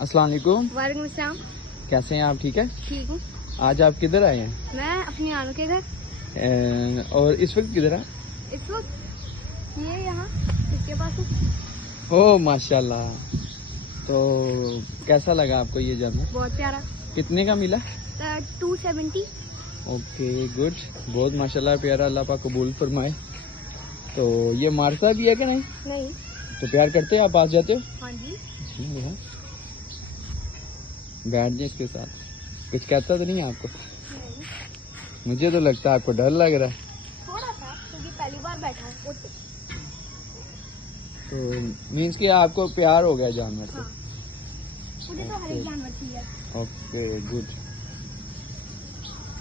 अस्सलाम वालेकुम। वालेकुम अस्सलाम। कैसे हैं आप? ठीक है। ठीक हूँ। आज आप किधर आए हैं? मैं अपनी नानू के घर। और इस वक्त किधर है? इस वक्त ये यहाँ इसके पास हूँ। ओह माशाल्लाह। तो कैसा लगा आपको ये जानवर? बहुत प्यारा। कितने का मिला? 270। ओके गुड, बहुत माशाल्लाह प्यारा, अल्लाह पाक कबूल फरमाए। तो ये मारता भी है कि नहीं? नहीं। तो प्यार करते हो आप? पास जाते हो? हाँ जी। बैठ जाए इसके साथ। कुछ कहता तो नहीं आपको? नहीं। मुझे तो लगता है आपको डर लग रहा है। थोड़ा सा, क्योंकि पहली बार बैठा हूँ। तो मीन्स कि आपको प्यार हो गया जानवर से? हाँ। मुझे तो हर एक जानवर चाहिए। Okay good.